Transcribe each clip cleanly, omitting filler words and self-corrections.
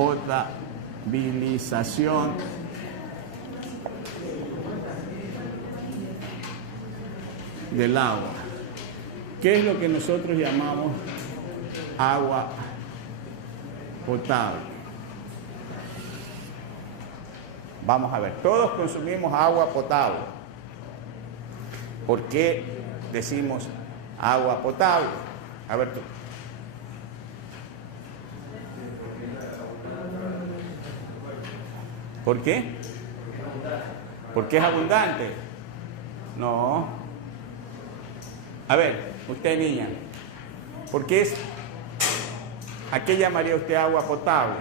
potabilización del agua. ¿Qué es lo que nosotros llamamos agua potable? Vamos a ver, todos consumimos agua potable. ¿Por qué decimos agua potable? A ver tú. ¿Por qué? Porque es abundante. No. A ver, usted niña, ¿por qué es? ¿A qué llamaría usted agua potable?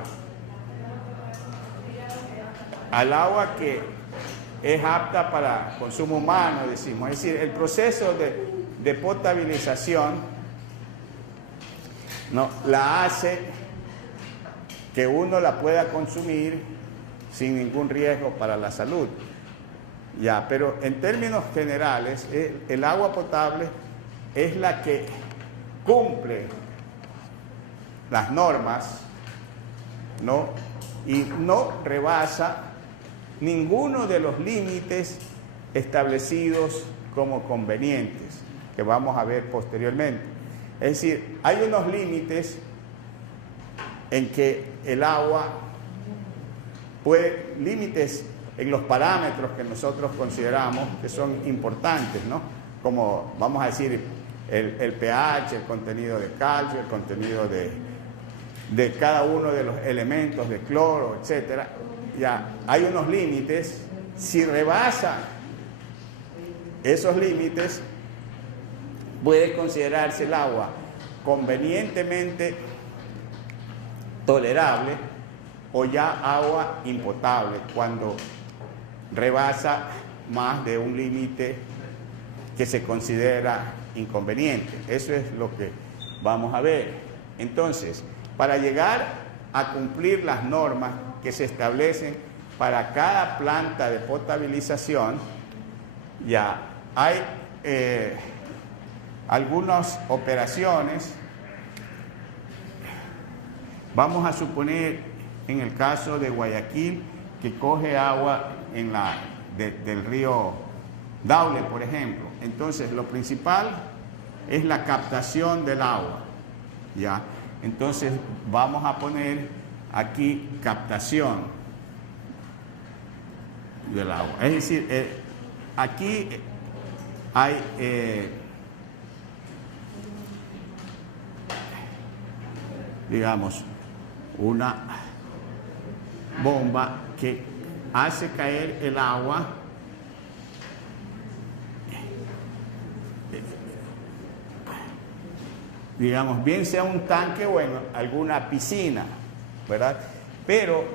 Al agua que es apta para consumo humano, decimos. Es decir, el proceso de potabilización no la hace que uno la pueda consumir sin ningún riesgo para la salud. Ya, pero en términos generales, el agua potable es la que cumple las normas, ¿no? Y no rebasa ninguno de los límites establecidos como convenientes, que vamos a ver posteriormente. Es decir, hay unos límites en que el agua puede, límites en los parámetros que nosotros consideramos que son importantes, ¿no? Como, vamos a decir, el pH, el contenido de calcio, el contenido de cada uno de los elementos de cloro, etcétera. Ya hay unos límites. Si rebasa esos límites, puede considerarse el agua convenientemente tolerable o ya agua impotable cuando rebasa más de un límite que se considera inconveniente. Eso es lo que vamos a ver. Entonces, para llegar a cumplir las normas que se establecen para cada planta de potabilización, ya hay algunas operaciones. Vamos a suponer en el caso de Guayaquil que coge agua del río Daule, por ejemplo. Entonces, lo principal es la captación del agua, ¿ya? Entonces, vamos a poner aquí captación del agua. Es decir, aquí hay digamos, una bomba que hace caer el agua digamos, bien sea un tanque o en alguna piscina, ¿verdad? Pero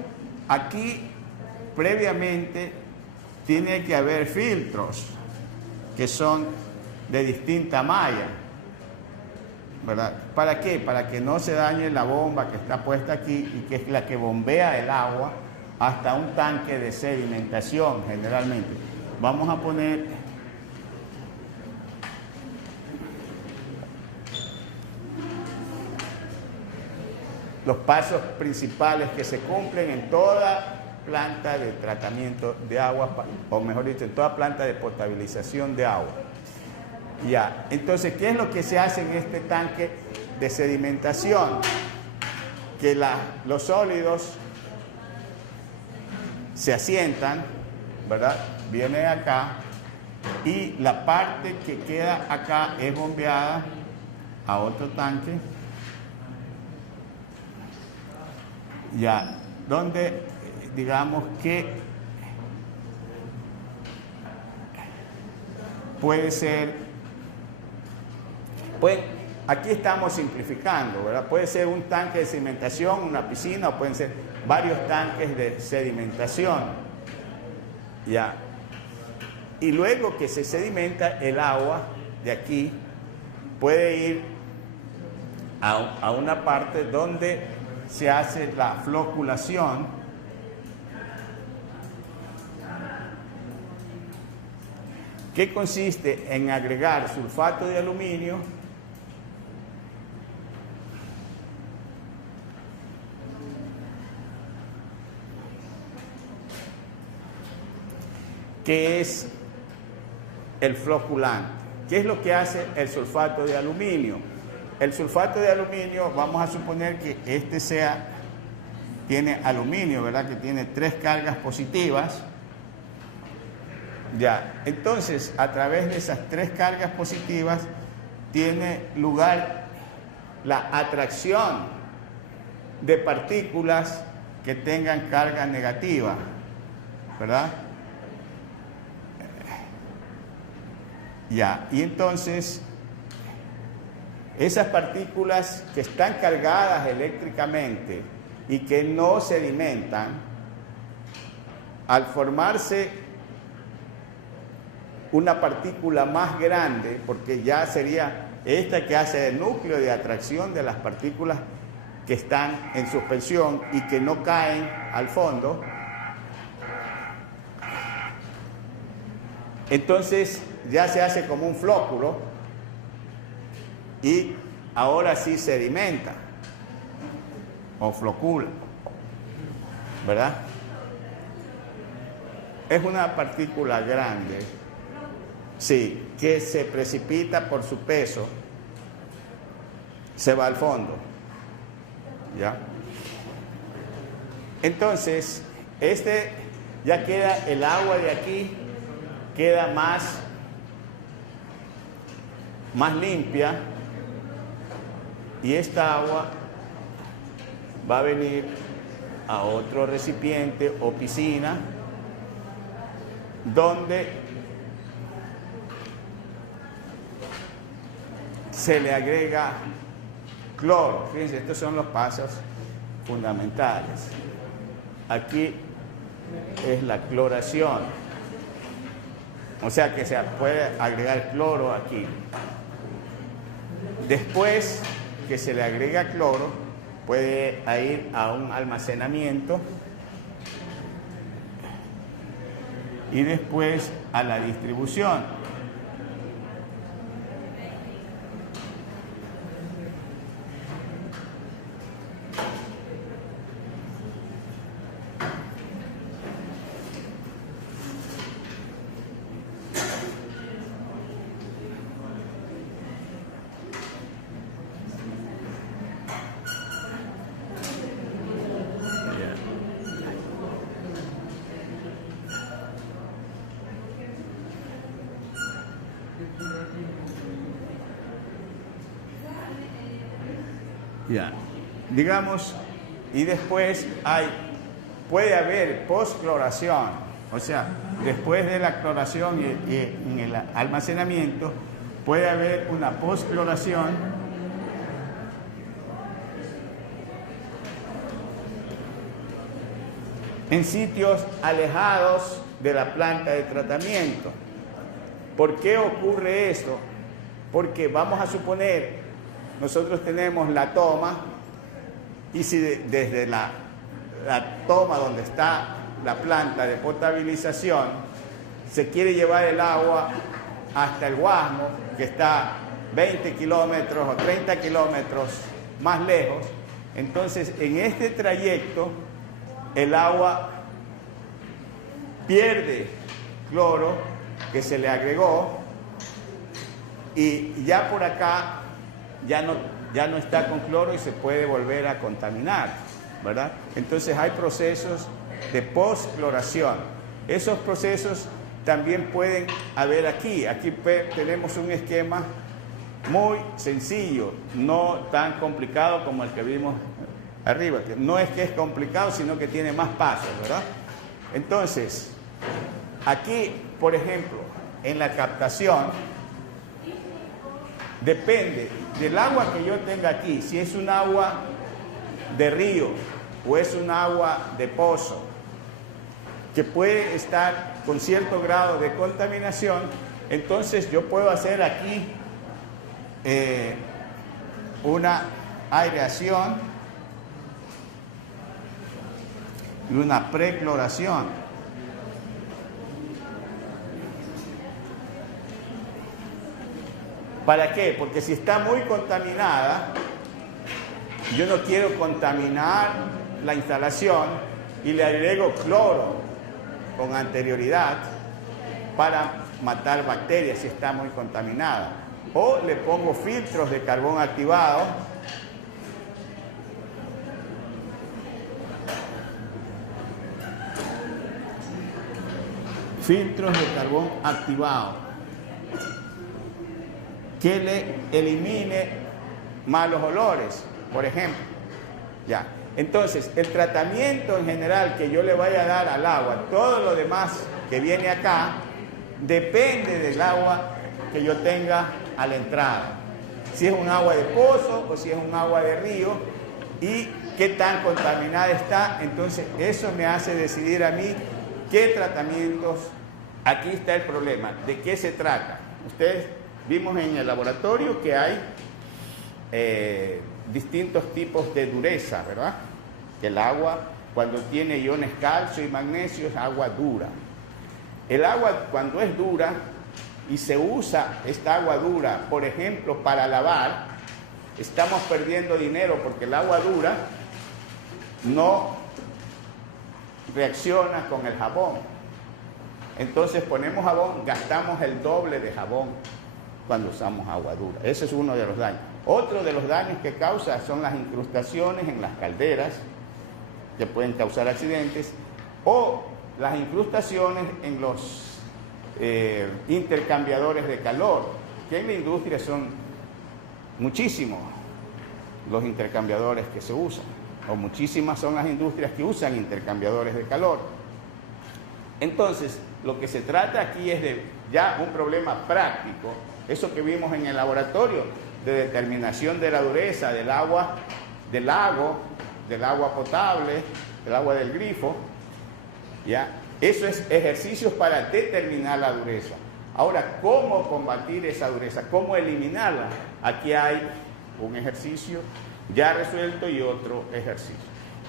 aquí previamente tiene que haber filtros que son de distinta malla, ¿verdad? ¿Para qué? Para que no se dañe la bomba que está puesta aquí y que es la que bombea el agua hasta un tanque de sedimentación generalmente. Vamos a poner los pasos principales que se cumplen en toda planta de tratamiento de agua, o mejor dicho, en toda planta de potabilización de agua. Ya, entonces, ¿qué es lo que se hace en este tanque de sedimentación? Que los sólidos se asientan, ¿verdad? Viene acá y la parte que queda acá es bombeada a otro tanque, ya, donde digamos que puede ser, pues aquí estamos simplificando, ¿verdad? Puede ser un tanque de sedimentación, una piscina, o pueden ser varios tanques de sedimentación, ya. Y luego que se sedimenta el agua de aquí, puede ir a una parte donde se hace la floculación, que consiste en agregar sulfato de aluminio que es el floculante. ¿Qué es lo que hace el sulfato de aluminio? El sulfato de aluminio, vamos a suponer que tiene aluminio, ¿verdad? Que tiene 3 cargas positivas. Ya, entonces, a través de esas 3 cargas positivas, tiene lugar la atracción de partículas que tengan carga negativa, ¿verdad? Ya, y entonces esas partículas que están cargadas eléctricamente y que no sedimentan, al formarse una partícula más grande, porque ya sería esta que hace el núcleo de atracción de las partículas que están en suspensión y que no caen al fondo, entonces ya se hace como un flóculo y ahora sí sedimenta o flocula, ¿verdad? Es una partícula grande, sí, que se precipita por su peso, se va al fondo, ¿ya? Entonces, ya queda el agua de aquí, queda más limpia, y esta agua va a venir a otro recipiente o piscina donde se le agrega cloro. Fíjense, estos son los pasos fundamentales. Aquí es la cloración, o sea que se puede agregar cloro aquí. Después que se le agrega cloro, puede ir a un almacenamiento y después a la distribución. Ya, digamos, y después puede haber postcloración, o sea, después de la cloración y en el almacenamiento, puede haber una postcloración en sitios alejados de la planta de tratamiento. ¿Por qué ocurre esto? Porque vamos a suponer, nosotros tenemos la toma, y si desde la toma donde está la planta de potabilización se quiere llevar el agua hasta el Guasmo, que está 20 kilómetros o 30 kilómetros más lejos, entonces en este trayecto el agua pierde cloro que se le agregó, y ya por acá ya no está con cloro y se puede volver a contaminar, ¿verdad? Entonces hay procesos de postcloración. Esos procesos también pueden haber aquí. Aquí tenemos un esquema muy sencillo, no tan complicado como el que vimos arriba. No es que es complicado, sino que tiene más pasos, ¿verdad? Entonces, aquí, por ejemplo, en la captación, depende del agua que yo tenga aquí, si es un agua de río o es un agua de pozo, que puede estar con cierto grado de contaminación, entonces yo puedo hacer aquí una aireación y una precloración. ¿Para qué? Porque si está muy contaminada, yo no quiero contaminar la instalación y le agrego cloro con anterioridad, para matar bacterias si está muy contaminada. O le pongo filtros de carbón activado. Filtros de carbón activado que le elimine malos olores, por ejemplo. Ya. Entonces, el tratamiento en general que yo le vaya a dar al agua, todo lo demás que viene acá, depende del agua que yo tenga a la entrada. Si es un agua de pozo o si es un agua de río y qué tan contaminada está. Entonces, eso me hace decidir a mí qué tratamientos. Aquí está el problema. ¿De qué se trata? Ustedes vimos en el laboratorio que hay distintos tipos de dureza, ¿verdad? Que el agua, cuando tiene iones calcio y magnesio, es agua dura. El agua, cuando es dura y se usa esta agua dura, por ejemplo, para lavar, estamos perdiendo dinero porque el agua dura no reacciona con el jabón. Entonces ponemos jabón, gastamos el doble de jabón cuando usamos agua dura. Ese es uno de los daños. Otro de los daños que causa son las incrustaciones en las calderas, que pueden causar accidentes, o las incrustaciones en los intercambiadores de calor, que en la industria son muchísimos los intercambiadores que se usan, o muchísimas son las industrias que usan intercambiadores de calor. Entonces, lo que se trata aquí es de ya un problema práctico, eso que vimos en el laboratorio, de determinación de la dureza del agua del lago, del agua potable, del agua del grifo, ¿ya? Eso es ejercicios para determinar la dureza. Ahora, ¿cómo combatir esa dureza? ¿Cómo eliminarla? Aquí hay un ejercicio ya resuelto y otro ejercicio.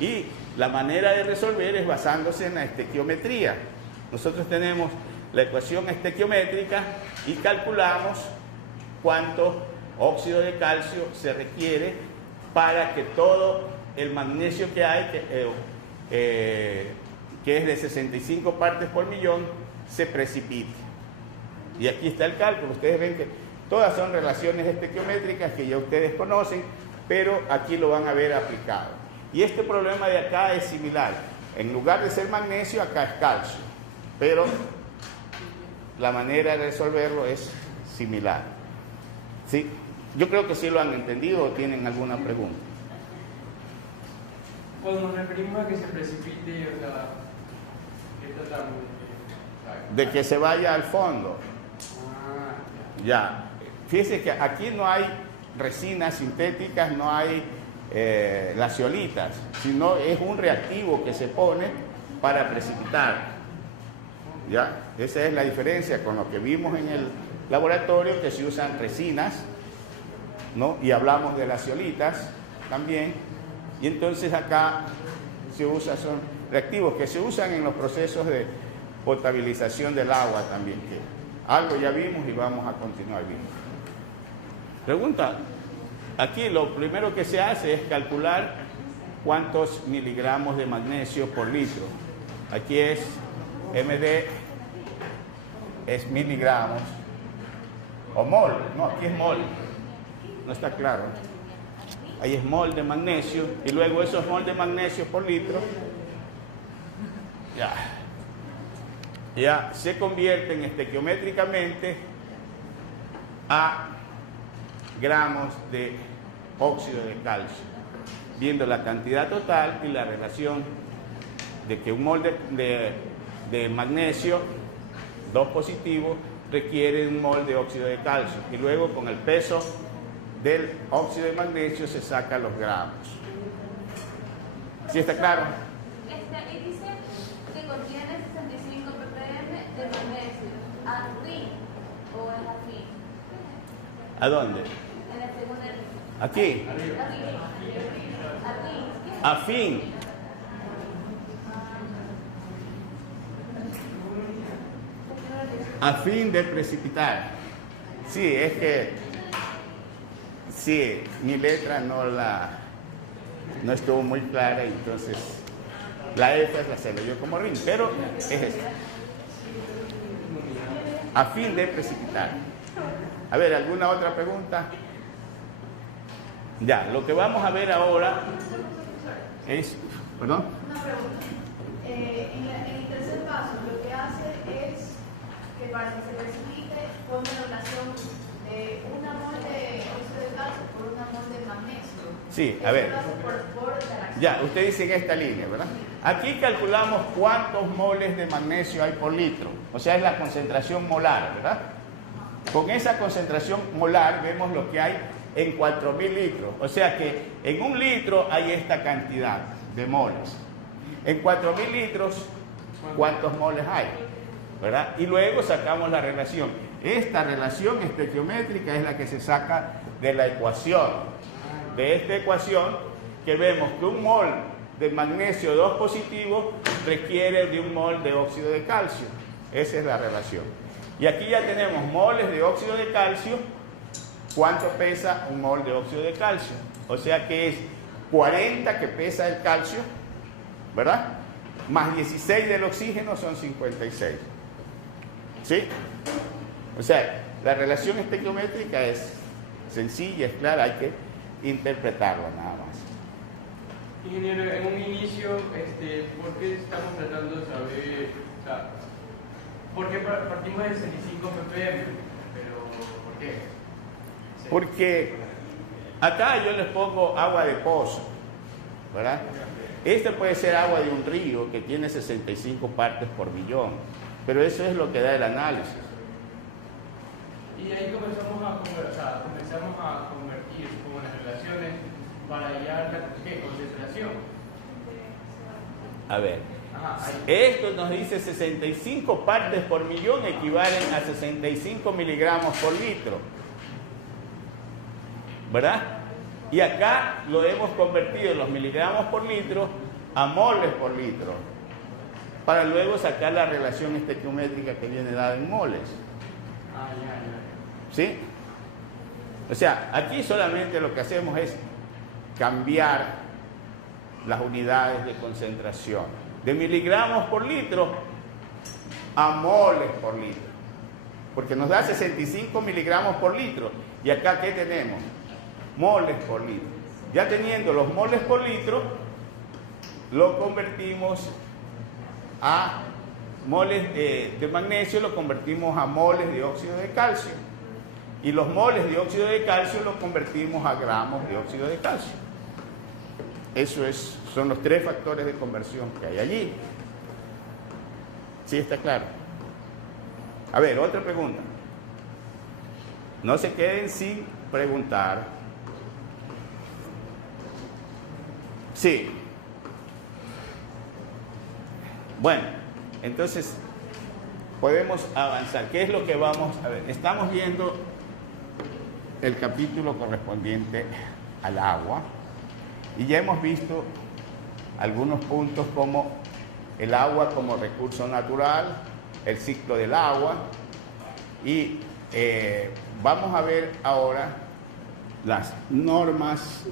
Y la manera de resolver es basándose en la estequiometría. Nosotros tenemos la ecuación estequiométrica y calculamos cuánto óxido de calcio se requiere para que todo el magnesio que hay, que es de 65 partes por millón, se precipite. Y aquí está el cálculo. Ustedes ven que todas son relaciones estequiométricas que ya ustedes conocen, pero aquí lo van a ver aplicado. Y este problema de acá es similar. En lugar de ser magnesio, acá es calcio. Pero la manera de resolverlo es similar. ¿Sí? Yo creo que sí lo han entendido o tienen alguna pregunta. Cuando nos referimos a que se precipite, o sea, ¿qué tratamos? De que se vaya al fondo. Ya. Fíjense que aquí no hay resinas sintéticas, no hay las zeolitas, sino es un reactivo que se pone para precipitar. ¿Ya? Esa es la diferencia con lo que vimos en el laboratorio, que se usan resinas, ¿no? Y hablamos de las zeolitas también. Y entonces acá se usa, son reactivos que se usan en los procesos de potabilización del agua también, que algo ya vimos y vamos a continuar viendo. Pregunta, aquí lo primero que se hace es calcular cuántos miligramos de magnesio por litro. Aquí es MD, es miligramos, o mol, no, aquí es mol, no está claro. Ahí es mol de magnesio, y luego esos mol de magnesio por litro, ya se convierten estequiométricamente a gramos de óxido de calcio, viendo la cantidad total y la relación de que un mol de magnesio, 2 positivos, requiere un mol de óxido de calcio, y luego con el peso del óxido de magnesio se sacan los gramos. ¿Sí está claro? Y dice que contiene 65 ppm de magnesio. ¿Afín o es afín? ¿A dónde? En el segundo. Aquí. Afín. A fin de precipitar. Sí, es que sí, mi letra no estuvo muy clara, entonces la F la se leyó como rin, pero es esto. a fin de precipitar. A ver, ¿alguna otra pregunta? Ya, lo que vamos a ver ahora es... ¿Perdón? Una pregunta. En el tercer paso, lo que hace es que para que se precipite pone la relación de una mol de óxido de calcio por una mol de magnesio. Sí, a ver. Por interacción. Ya, usted dice en esta línea, ¿verdad? Aquí calculamos cuántos moles de magnesio hay por litro. O sea, es la concentración molar, ¿verdad? Con esa concentración molar vemos lo que hay en 4.000 litros. O sea que en un litro hay esta cantidad de moles. En 4.000 litros, ¿cuántos moles hay? ¿Verdad? Y luego sacamos la relación. Esta relación estequiométrica es la que se saca de la ecuación. De esta ecuación que vemos que un mol de magnesio 2 positivo requiere de un mol de óxido de calcio. Esa es la relación. Y aquí ya tenemos moles de óxido de calcio. ¿Cuánto pesa un mol de óxido de calcio? O sea que es 40 que pesa el calcio, ¿verdad? Más 16 del oxígeno son 56. ¿Sí? O sea, la relación estequiométrica es sencilla, es clara, hay que interpretarla nada más. Ingeniero, en un inicio, ¿por qué estamos tratando de saber, o sea, por qué partimos de 65 ppm? Pero, ¿por qué? Porque acá yo les pongo agua de pozo, ¿verdad? Este puede ser agua de un río que tiene 65 partes por millón, pero eso es lo que da el análisis. Y ahí comenzamos a convertir como las relaciones para hallar la concentración. A ver, Ajá, ahí. esto nos dice 65 partes por millón equivalen a 65 miligramos por litro, ¿verdad? Y acá lo hemos convertido los miligramos por litro a moles por litro, para luego sacar la relación estequiométrica que viene dada en moles. Ah, ya. ¿Sí? O sea, aquí solamente lo que hacemos es cambiar las unidades de concentración de miligramos por litro a moles por litro, porque nos da 65 miligramos por litro. Y acá, ¿qué tenemos? Moles por litro. Ya teniendo los moles por litro, lo convertimos a moles de magnesio, lo convertimos a moles de óxido de calcio. Y los moles de óxido de calcio lo convertimos a gramos de óxido de calcio. Son los 3 factores de conversión que hay allí. ¿Sí está claro? A ver, otra pregunta. No se queden sin preguntar. Sí. Bueno, entonces podemos avanzar. ¿Qué es lo que vamos a ver? Estamos viendo el capítulo correspondiente al agua y ya hemos visto algunos puntos como el agua como recurso natural, el ciclo del agua y vamos a ver ahora las normas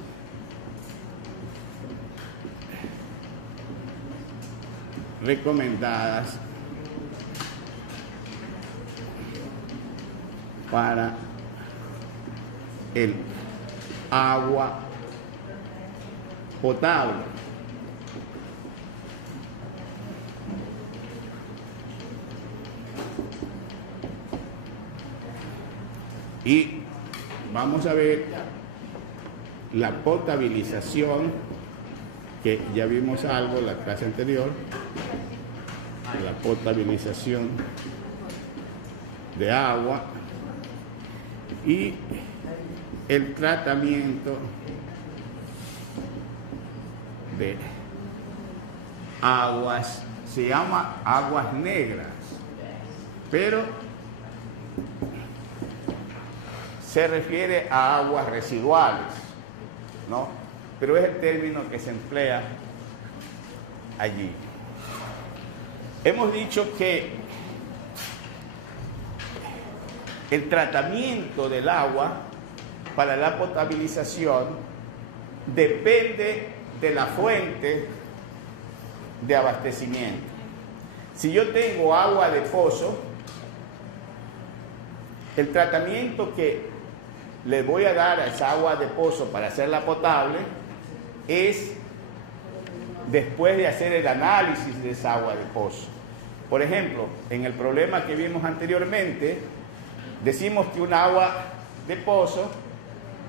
recomendadas para el agua potable. Y vamos a ver la potabilización, que ya vimos algo en la clase anterior, la potabilización de agua y el tratamiento de aguas, se llama aguas negras, pero se refiere a aguas residuales, ¿no? Pero es el término que se emplea allí. Hemos dicho que el tratamiento del agua para la potabilización depende de la fuente de abastecimiento. Si yo tengo agua de pozo, el tratamiento que le voy a dar a esa agua de pozo para hacerla potable es después de hacer el análisis de esa agua de pozo. Por ejemplo, en el problema que vimos anteriormente, decimos que un agua de pozo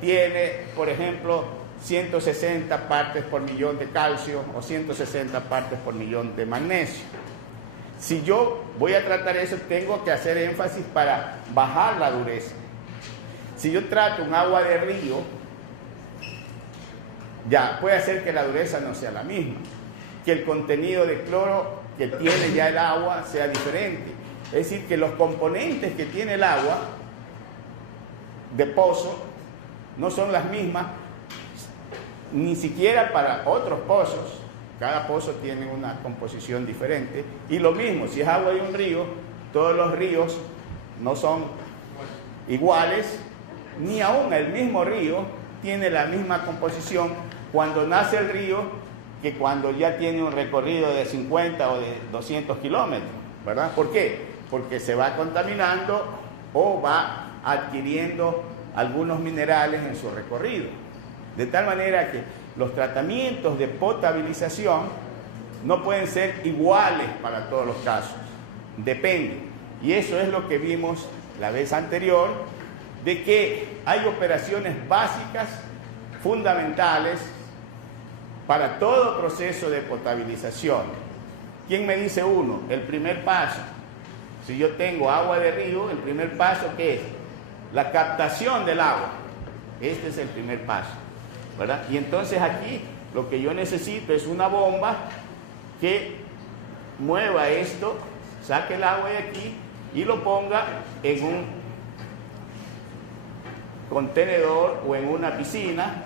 tiene, por ejemplo, 160 partes por millón de calcio o 160 partes por millón de magnesio. Si yo voy a tratar eso, tengo que hacer énfasis para bajar la dureza. Si yo trato un agua de río, ya puede hacer que la dureza no sea la misma, que el contenido de cloro que tiene ya el agua sea diferente. Es decir, que los componentes que tiene el agua de pozo no son las mismas, ni siquiera para otros pozos. Cada pozo tiene una composición diferente. Y lo mismo, si es agua de un río, todos los ríos no son iguales, ni aún el mismo río tiene la misma composición cuando nace el río que cuando ya tiene un recorrido de 50 o de 200 kilómetros, ¿verdad? ¿Por qué? Porque se va contaminando o va adquiriendo algunos minerales en su recorrido. De tal manera que los tratamientos de potabilización no pueden ser iguales para todos los casos. Depende. Y eso es lo que vimos la vez anterior, de que hay operaciones básicas, fundamentales, para todo proceso de potabilización. ¿Quién me dice uno? El primer paso. Si yo tengo agua de río, el primer paso, ¿qué es? La captación del agua. Este es el primer paso, ¿verdad? Y entonces aquí lo que yo necesito es una bomba que mueva esto, saque el agua de aquí y lo ponga en un contenedor o en una piscina,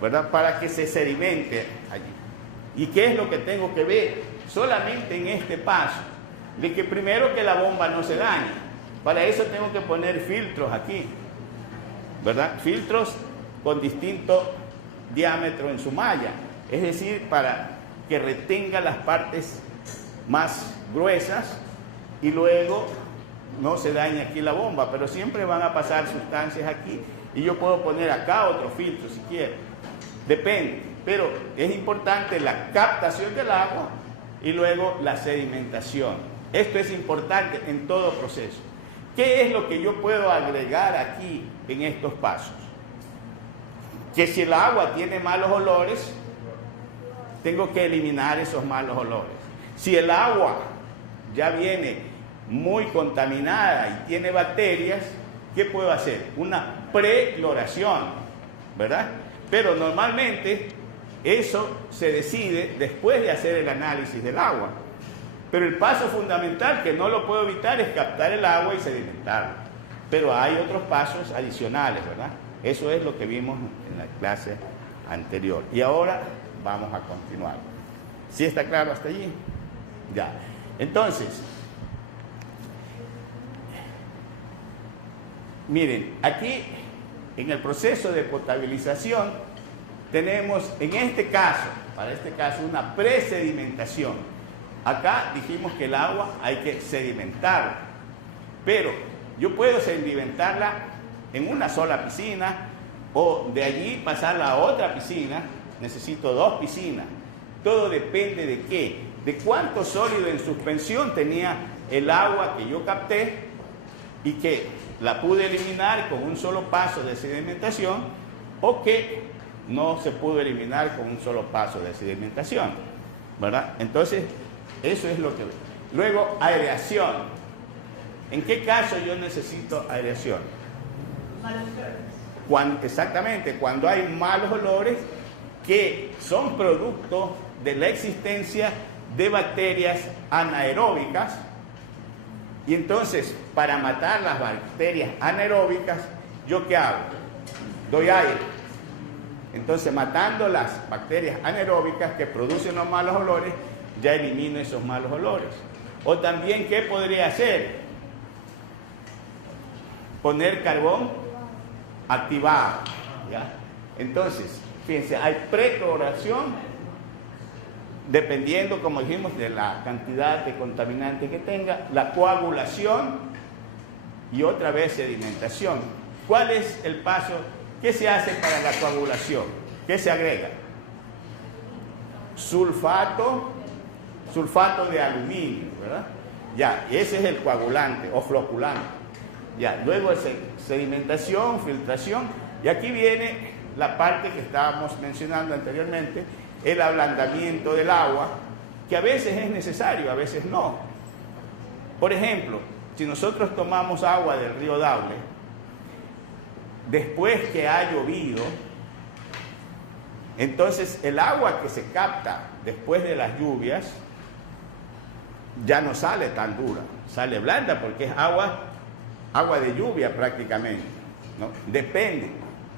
¿verdad? Para que se sedimente allí. ¿Y qué es lo que tengo que ver? Solamente en este paso, de que primero que la bomba no se dañe. Para eso tengo que poner filtros aquí, ¿verdad? Filtros con distinto diámetro en su malla, es decir, para que retenga las partes más gruesas y luego no se dañe aquí la bomba, pero siempre van a pasar sustancias aquí y yo puedo poner acá otro filtro si quiero. Depende, pero es importante la captación del agua y luego la sedimentación. Esto es importante en todo proceso. ¿Qué es lo que yo puedo agregar aquí en estos pasos? Que si el agua tiene malos olores, tengo que eliminar esos malos olores. Si el agua ya viene muy contaminada y tiene bacterias, ¿qué puedo hacer? Una precloración, ¿verdad? Pero normalmente eso se decide después de hacer el análisis del agua. Pero el paso fundamental, que no lo puedo evitar, es captar el agua y sedimentarla. Pero hay otros pasos adicionales, ¿verdad? Eso es lo que vimos en la clase anterior. Y ahora vamos a continuar. ¿Sí está claro hasta allí? Ya. Entonces, miren, aquí en el proceso de potabilización tenemos, en este caso, para este caso, una presedimentación. Acá dijimos que el agua hay que sedimentarla, pero yo puedo sedimentarla en una sola piscina o de allí pasarla a otra piscina. Necesito 2 piscinas. Todo depende de qué, de cuánto sólido en suspensión tenía el agua que yo capté y que la pude eliminar con un solo paso de sedimentación o que no se pudo eliminar con un solo paso de sedimentación, ¿verdad? Entonces, eso es lo que... Luego, aireación. ¿En qué caso yo necesito aireación? Malos olores. Exactamente, cuando hay malos olores que son producto de la existencia de bacterias anaeróbicas. Y entonces, para matar las bacterias anaeróbicas, ¿yo qué hago? Doy aire. Entonces, matando las bacterias anaeróbicas que producen los malos olores, ya elimino esos malos olores. O también, ¿qué podría hacer? Poner carbón activado, ¿ya? Entonces, fíjense, hay precloración, dependiendo, como dijimos, de la cantidad de contaminante que tenga, la coagulación y otra vez sedimentación. ¿Cuál es el paso? ¿Qué se hace para la coagulación? ¿Qué se agrega? Sulfato de aluminio, ¿verdad? Ya, ese es el coagulante o floculante. Ya, luego es sedimentación, filtración, y aquí viene la parte que estábamos mencionando anteriormente, el ablandamiento del agua, que a veces es necesario, a veces no. Por ejemplo, si nosotros tomamos agua del río Daule, después que ha llovido, entonces el agua que se capta después de las lluvias ya no sale tan dura, sale blanda porque es agua de lluvia prácticamente, ¿no? Depende,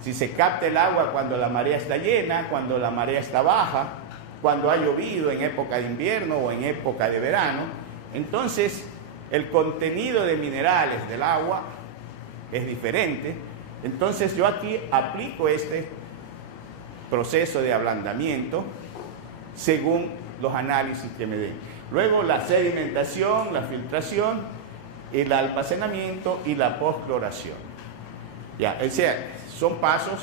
si se capta el agua cuando la marea está llena, cuando la marea está baja, cuando ha llovido en época de invierno o en época de verano, entonces el contenido de minerales del agua es diferente. Entonces yo aquí aplico este proceso de ablandamiento según los análisis que me den. Luego la sedimentación, la filtración, el almacenamiento y la postcloración. Ya, o sea, son pasos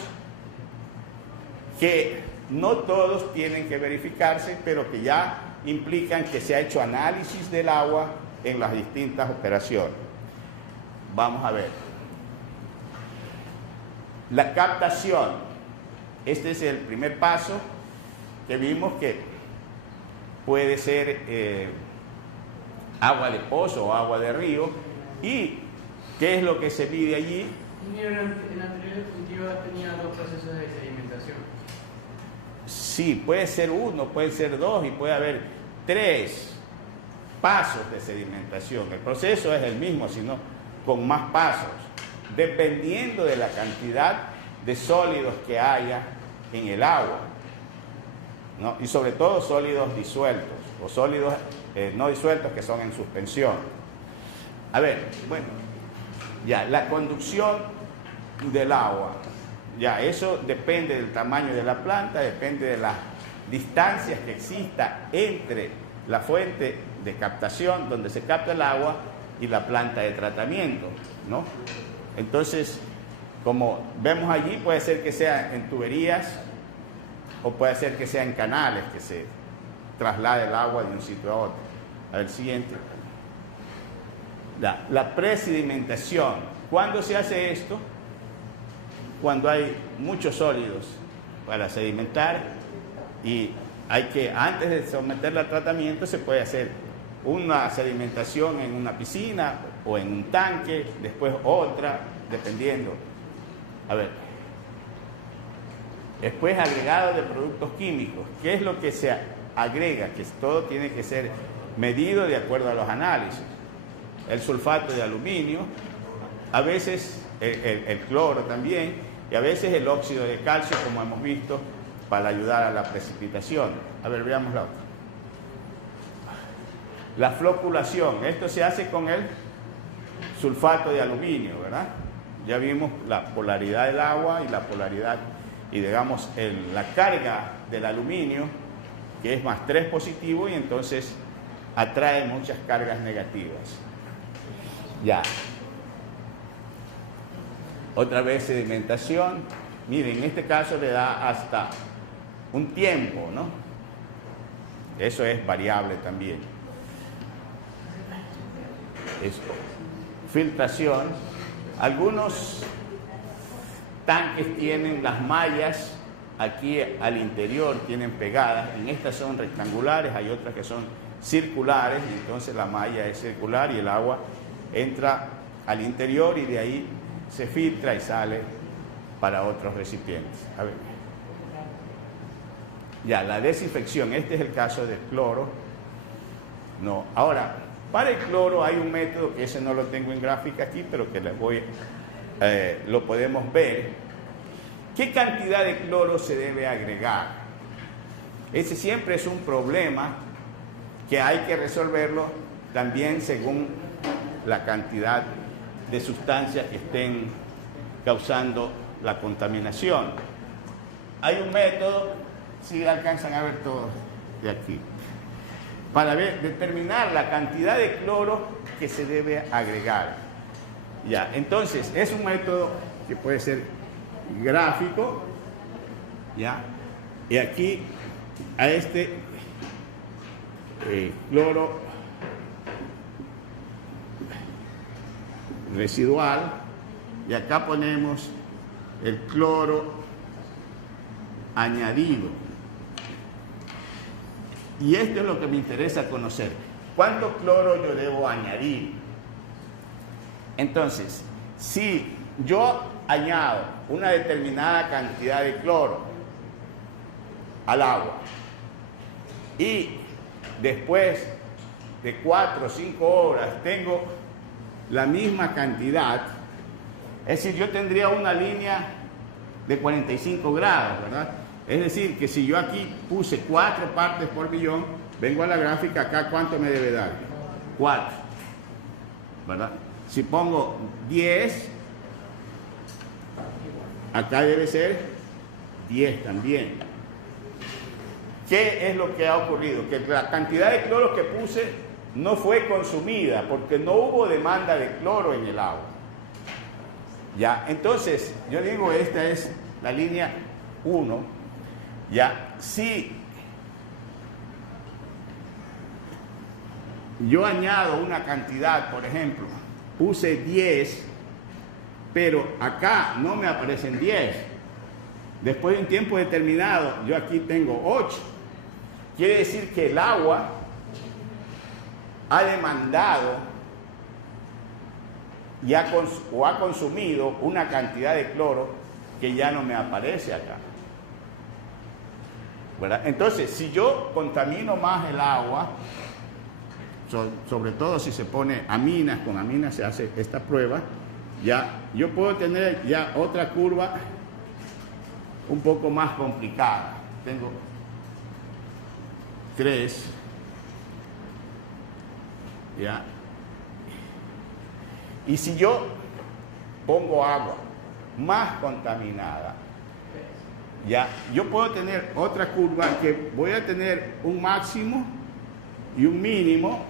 que no todos tienen que verificarse, pero que ya implican que se ha hecho análisis del agua en las distintas operaciones. Vamos a ver. La captación. Este es el primer paso que vimos que puede ser agua de pozo o agua de río. ¿Y qué es lo que se mide allí? Ingeniero, en la anterior diapositiva tenía 2 procesos de sedimentación. Sí, puede ser 1, puede ser 2 y puede haber 3 pasos de sedimentación. El proceso es el mismo, sino con más pasos, dependiendo de la cantidad de sólidos que haya en el agua, ¿no? Y sobre todo sólidos disueltos o sólidos no disueltos que son en suspensión. A ver, bueno, ya, la conducción del agua, ya, eso depende del tamaño de la planta, depende de las distancias que exista entre la fuente de captación, donde se capta el agua, y la planta de tratamiento, ¿no? Entonces, como vemos allí, puede ser que sea en tuberías o puede ser que sea en canales, que se traslade el agua de un sitio a otro. A ver, siguiente. La presedimentación. ¿Cuándo se hace esto? Cuando hay muchos sólidos para sedimentar y hay que, antes de someterla al tratamiento, se puede hacer una sedimentación en una piscina o en un tanque, después otra, dependiendo. A ver, después agregado de productos químicos. ¿Qué es lo que se agrega? Que todo tiene que ser medido de acuerdo a los análisis. El sulfato de aluminio, a veces el cloro también, y a veces el óxido de calcio, como hemos visto, para ayudar a la precipitación. A ver, veamos la otra. La floculación, esto se hace con el sulfato de aluminio, ¿verdad? Ya vimos la polaridad del agua y la polaridad, y digamos, la carga del aluminio, que es más 3 positivo, y entonces atrae muchas cargas negativas. Ya. Otra vez sedimentación. Miren, en este caso le da hasta un tiempo, ¿no? Eso es variable también. Esto. Filtración. Algunos tanques tienen las mallas aquí al interior, tienen pegadas. En estas son rectangulares, hay otras que son circulares, y entonces la malla es circular y el agua entra al interior y de ahí se filtra y sale para otros recipientes. A ver. Ya, la desinfección. Este es el caso del cloro. No. Ahora, para el cloro hay un método que ese no lo tengo en gráfica aquí, pero que les voy, lo podemos ver. ¿Qué cantidad de cloro se debe agregar? Ese siempre es un problema que hay que resolverlo también según la cantidad de sustancias que estén causando la contaminación. Hay un método, si alcanzan a ver todo de aquí, para determinar la cantidad de cloro que se debe agregar. Ya, entonces es un método que puede ser gráfico, ya, y aquí a este cloro residual, y acá ponemos el cloro añadido. Y esto es lo que me interesa conocer. ¿Cuánto cloro yo debo añadir? Entonces, si yo añado una determinada cantidad de cloro al agua y después de 4 o 5 horas tengo la misma cantidad, es decir, yo tendría una línea de 45 grados, ¿verdad? Es decir, que si yo aquí puse 4 partes por millón, vengo a la gráfica acá, ¿cuánto me debe dar? 4, ¿verdad? Si pongo 10, acá debe ser 10 también. ¿Qué es lo que ha ocurrido? Que la cantidad de cloro que puse no fue consumida porque no hubo demanda de cloro en el agua. Ya, entonces, yo digo, esta es la línea 1. Ya, si yo añado una cantidad, por ejemplo, puse 10, pero acá no me aparecen 10. Después de un tiempo determinado, yo aquí tengo 8. Quiere decir que el agua ha demandado o ha consumido una cantidad de cloro que ya no me aparece acá, ¿verdad? Entonces, si yo contamino más el agua, sobre todo si se pone aminas, con aminas se hace esta prueba, ya yo puedo tener ya otra curva un poco más complicada. Tengo 3, ya. Y si yo pongo agua más contaminada, ya, yo puedo tener otra curva que voy a tener un máximo y un mínimo,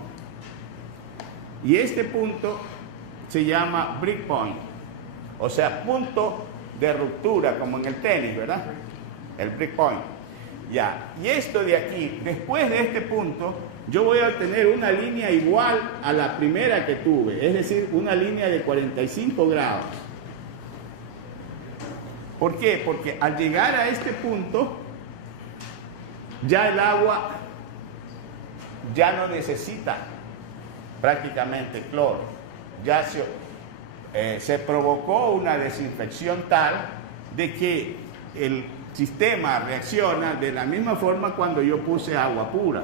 y este punto se llama break point, o sea, punto de ruptura, como en el tenis, ¿verdad? El break point. Ya, y esto de aquí, después de este punto, yo voy a obtener una línea igual a la primera que tuve, es decir, una línea de 45 grados. ¿Por qué? Porque al llegar a este punto, ya el agua ya no necesita prácticamente cloro. Ya se provocó una desinfección tal de que el sistema reacciona de la misma forma cuando yo puse agua pura,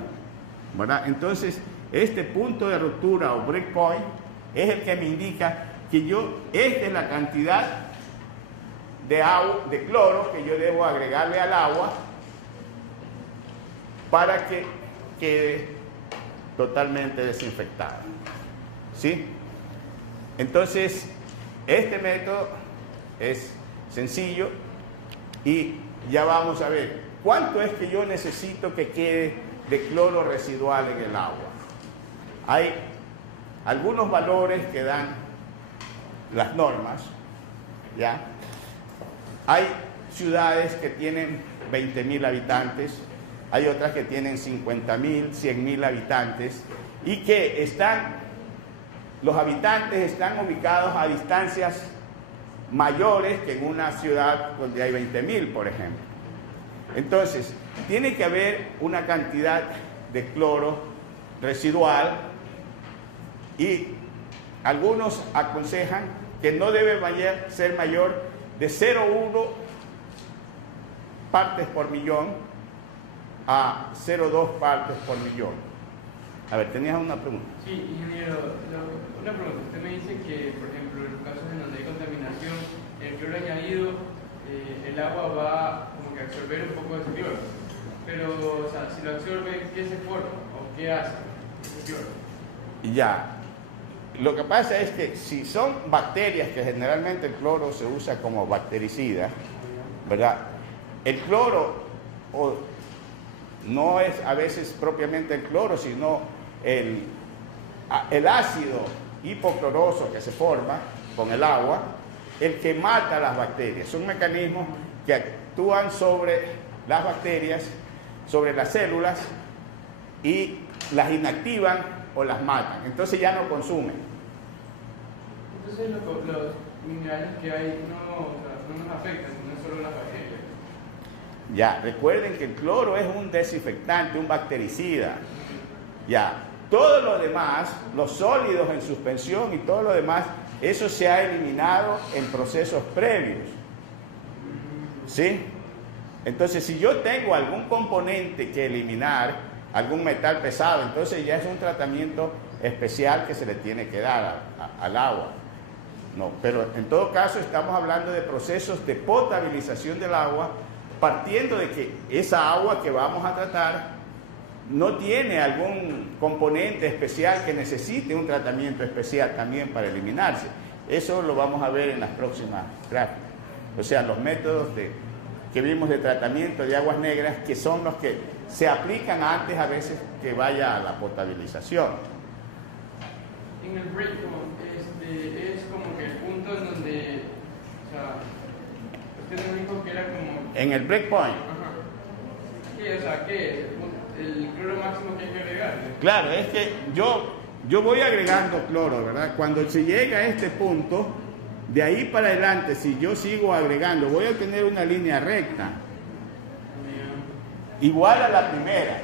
¿verdad? Entonces, este punto de ruptura o break point es el que me indica que esta es la cantidad de cloro que yo debo agregarle al agua para que quede totalmente desinfectada, ¿sí? Entonces, este método es sencillo y ya vamos a ver cuánto es que yo necesito que quede de cloro residual en el agua. Hay algunos valores que dan las normas, ¿ya? Hay ciudades que tienen 20.000 habitantes, hay otras que tienen 50.000, 100.000 habitantes y que los habitantes están ubicados a distancias mayores que en una ciudad donde hay 20.000, por ejemplo. Entonces, tiene que haber una cantidad de cloro residual y algunos aconsejan que no debe ser mayor de 0,1 partes por millón a 0,2 partes por millón. A ver, ¿tenías una pregunta? Sí, ingeniero, una pregunta. Usted me dice que, por ejemplo, en los casos en donde hay contaminación, el cloro añadido, el agua va como que a absorber un poco de ese cloro. Pero, o sea, si lo absorbe, ¿qué se forma? ¿O qué hace ese cloro? Ya. Lo que pasa es que si son bacterias, que generalmente el cloro se usa como bactericida, ¿verdad? El cloro no es a veces propiamente el cloro, sino el ácido hipocloroso que se forma, con el agua, el que mata las bacterias. Son mecanismos que actúan sobre las bacterias, sobre las células, y las inactivan o las matan. Entonces ya no consumen. Entonces los minerales que hay no, o sea, no nos afectan, no solo las bacterias. Ya, recuerden que el cloro es un desinfectante, un bactericida. Ya, todo lo demás, los sólidos en suspensión y todo lo demás, eso se ha eliminado en procesos previos. ¿Sí? Entonces, si yo tengo algún componente que eliminar, algún metal pesado, entonces ya es un tratamiento especial que se le tiene que dar al agua. No, pero en todo caso estamos hablando de procesos de potabilización del agua, partiendo de que esa agua que vamos a tratar no tiene algún componente especial que necesite un tratamiento especial también para eliminarse. Eso lo vamos a ver en las próximas gráficas. O sea, los métodos que vimos de tratamiento de aguas negras, que son los que se aplican antes a veces que vaya a la potabilización. En el breakpoint es como que el punto en donde, o sea, usted nos dijo que era como... En el breakpoint. Ajá. ¿Qué? O sea, ¿qué es? El cloro máximo que hay que agregar. Claro, es que yo voy agregando cloro, ¿verdad? Cuando se llega a este punto, de ahí para adelante, si yo sigo agregando, voy a obtener una línea recta, igual a la primera.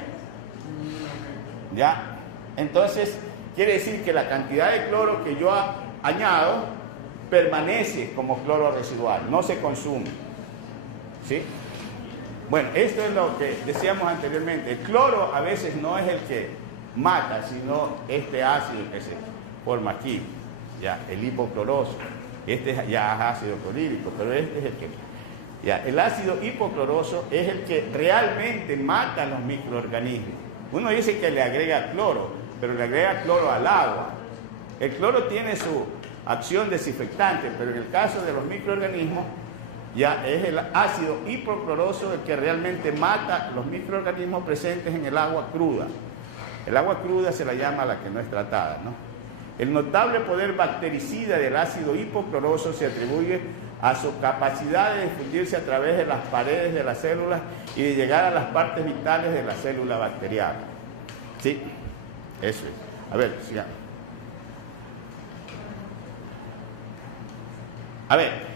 ¿Ya? Entonces, quiere decir que la cantidad de cloro que yo añado permanece como cloro residual, no se consume. ¿Sí? Bueno, esto es lo que decíamos anteriormente. El cloro a veces no es el que mata, sino este ácido que se forma aquí, ya, el hipocloroso. Este ya es ácido clorhídrico, pero este es el que... Ya, el ácido hipocloroso es el que realmente mata a los microorganismos. Uno dice que le agrega cloro, pero le agrega cloro al agua. El cloro tiene su acción desinfectante, pero en el caso de los microorganismos, ya es el ácido hipocloroso el que realmente mata los microorganismos presentes en el agua cruda. El agua cruda se la llama la que no es tratada, ¿no? El notable poder bactericida del ácido hipocloroso se atribuye a su capacidad de difundirse a través de las paredes de las células y de llegar a las partes vitales de la célula bacteriana. ¿Sí? Eso es. A ver, sigamos. A ver.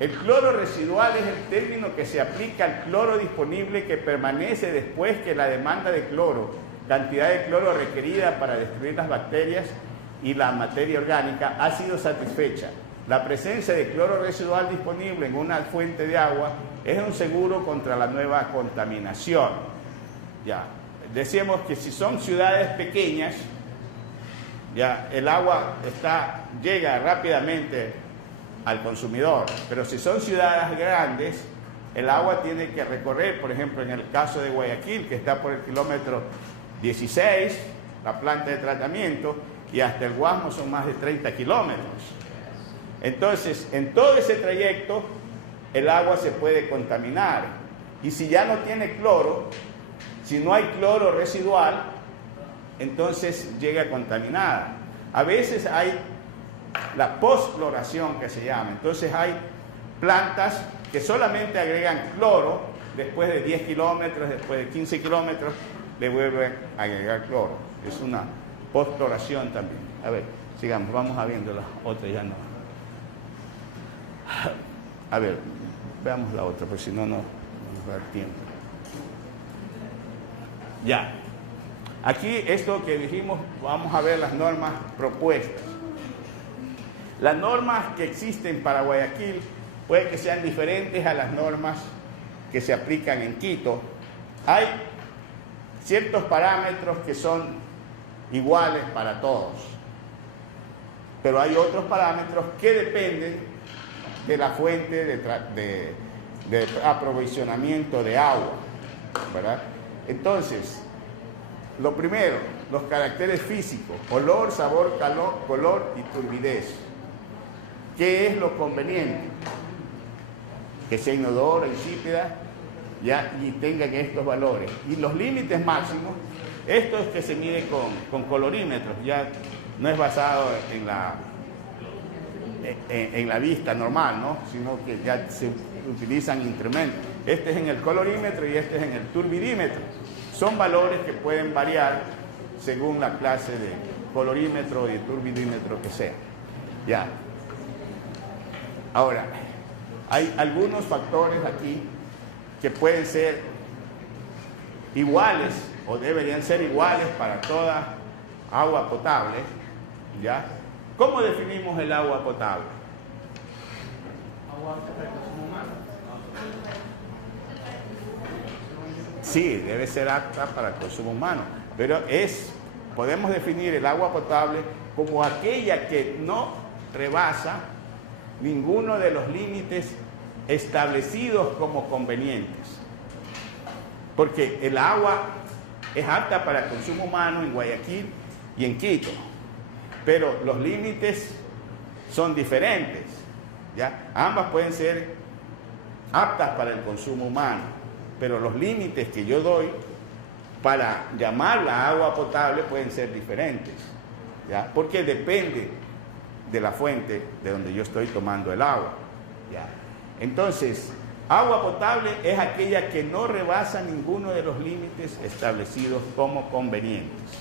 El cloro residual es el término que se aplica al cloro disponible que permanece después que la demanda de cloro, cantidad de cloro requerida para destruir las bacterias y la materia orgánica, ha sido satisfecha. La presencia de cloro residual disponible en una fuente de agua es un seguro contra la nueva contaminación. Ya, decíamos que si son ciudades pequeñas, ya el agua llega rápidamente al consumidor, pero si son ciudades grandes, el agua tiene que recorrer, por ejemplo, en el caso de Guayaquil, que está por el kilómetro 16, la planta de tratamiento, y hasta el Guasmo son más de 30 kilómetros. Entonces, en todo ese trayecto, el agua se puede contaminar, y si ya no tiene cloro, si no hay cloro residual, entonces llega contaminada. A veces hay la postcloración que se llama. Entonces hay plantas que solamente agregan cloro, después de 10 kilómetros, después de 15 kilómetros, le vuelven a agregar cloro. Es una postcloración también. A ver, sigamos, vamos a viendo las otras, ya no. A ver, veamos la otra, porque si no, no nos va a dar tiempo. Ya. Aquí, esto que dijimos, vamos a ver las normas propuestas. Las normas que existen para Guayaquil puede que sean diferentes a las normas que se aplican en Quito. Hay ciertos parámetros que son iguales para todos, pero hay otros parámetros que dependen de la fuente de aprovisionamiento de agua, ¿verdad? Entonces, lo primero, los caracteres físicos: olor, sabor, calor, color y turbidez. ¿Qué es lo conveniente? Que sea inodora, insípida, ya, y tengan estos valores. Y los límites máximos, esto es que se mide con colorímetros, ya no es basado en la vista normal, ¿no? Sino que ya se utilizan instrumentos. Este es en el colorímetro y este es en el turbidímetro. Son valores que pueden variar según la clase de colorímetro y turbidímetro que sea. Ya. Ahora, hay algunos factores aquí que pueden ser iguales o deberían ser iguales para toda agua potable. ¿Ya? ¿Cómo definimos el agua potable? Agua apta para el consumo humano. Sí, debe ser apta para el consumo humano, pero podemos definir el agua potable como aquella que no rebasa ninguno de los límites establecidos como convenientes. Porque el agua es apta para el consumo humano en Guayaquil y en Quito, pero los límites son diferentes, ¿ya? Ambas pueden ser aptas para el consumo humano, pero los límites que yo doy para llamarla agua potable pueden ser diferentes, ¿ya? Porque depende de la fuente de donde yo estoy tomando el agua, ¿ya? Entonces, agua potable es aquella que no rebasa ninguno de los límites establecidos como convenientes,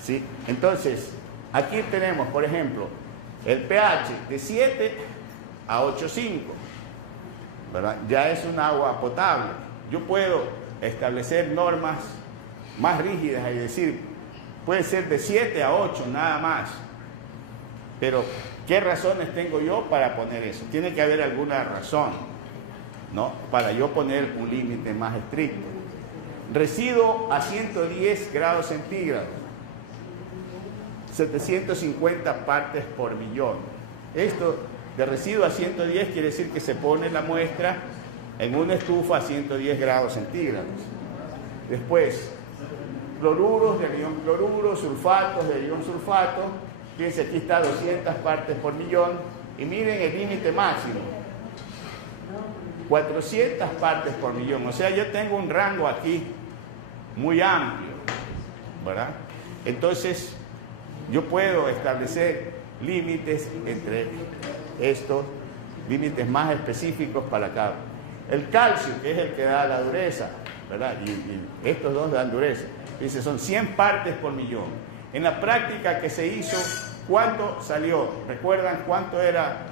¿sí? Entonces, aquí tenemos, por ejemplo, el pH de 7 a 8,5, ¿verdad? Ya es un agua potable. Yo puedo establecer normas más rígidas y decir, puede ser de 7 a 8 nada más. Pero, ¿qué razones tengo yo para poner eso? Tiene que haber alguna razón, ¿no? Para yo poner un límite más estricto. Residuo a 110 grados centígrados, 750 partes por millón. Esto de residuo a 110 quiere decir que se pone la muestra en una estufa a 110 grados centígrados. Después, cloruros de ion cloruro, sulfatos de ion sulfato. Fíjense, aquí está 200 partes por millón. Y miren el límite máximo, 400 partes por millón. O sea, yo tengo un rango aquí muy amplio, ¿verdad? Entonces, yo puedo establecer límites entre estos, límites más específicos para cada. El calcio, que es el que da la dureza, ¿verdad? Y estos dos dan dureza. Dice, son 100 partes por millón. En la práctica que se hizo, ¿cuánto salió? ¿Recuerdan cuánto era